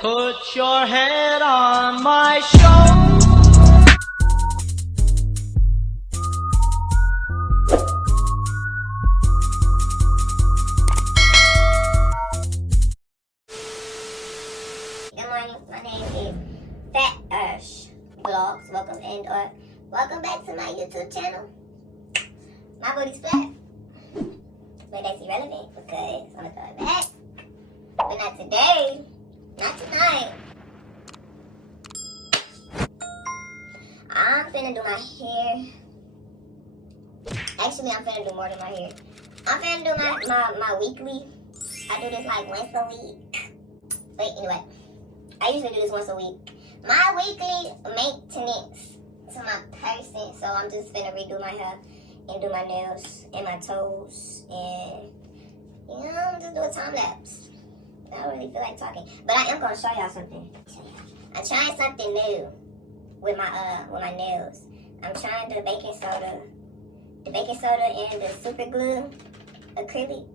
Put your head on my shoulder. Good morning, my name is Fat Ash Vlogs. Welcome back to my YouTube channel. My booty's flat, but that's irrelevant because I'm gonna throw it back. But not today, not tonight. I'm finna do my hair. Actually, I'm finna do more than my hair. I'm finna do my weekly. I do this like once a week. Wait, anyway. I usually do this once a week. My weekly maintenance to my person. So I'm just finna redo my hair and do my nails and my toes. And, just do a time lapse. I don't really feel like talking. But I am gonna show y'all something. I'm trying something new with my nails. I'm trying the baking soda. The baking soda and the super glue acrylic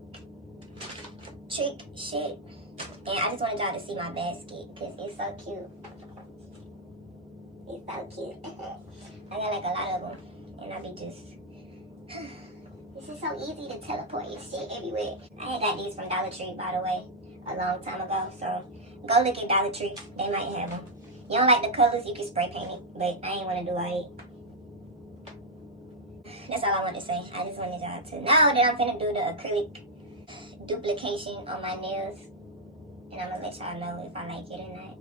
trick shit. And I just wanted y'all to see my basket because it's so cute. It's so cute. I got like a lot of them. And I be just... This is so easy to teleport your shit everywhere. I had got these from Dollar Tree, by the way, a long time ago. So go look at Dollar Tree. They might have them. You don't like the colors, you can spray paint it. But I ain't want to do all that. That's all I wanted to say. I just wanted y'all to know that I'm finna do the acrylic duplication on my nails. And I'm gonna let y'all know if I like it or not.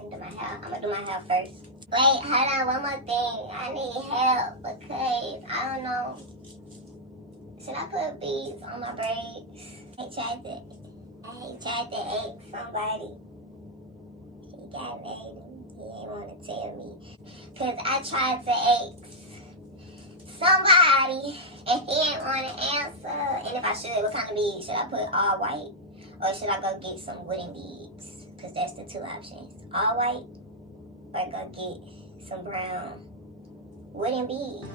And do my hair. I'm gonna do my hair first. Wait, hold on, one more thing. I need help because I don't know. Should I put beads on my braids? I tried to ask somebody. He got mad. He didn't want to tell me. Cause I tried to ask somebody and he didn't want to answer. And if I should, what kind of beads? Should I put all white? Or should I go get some wooden beads? Because that's the two options. All white or go get some brown wooden beads.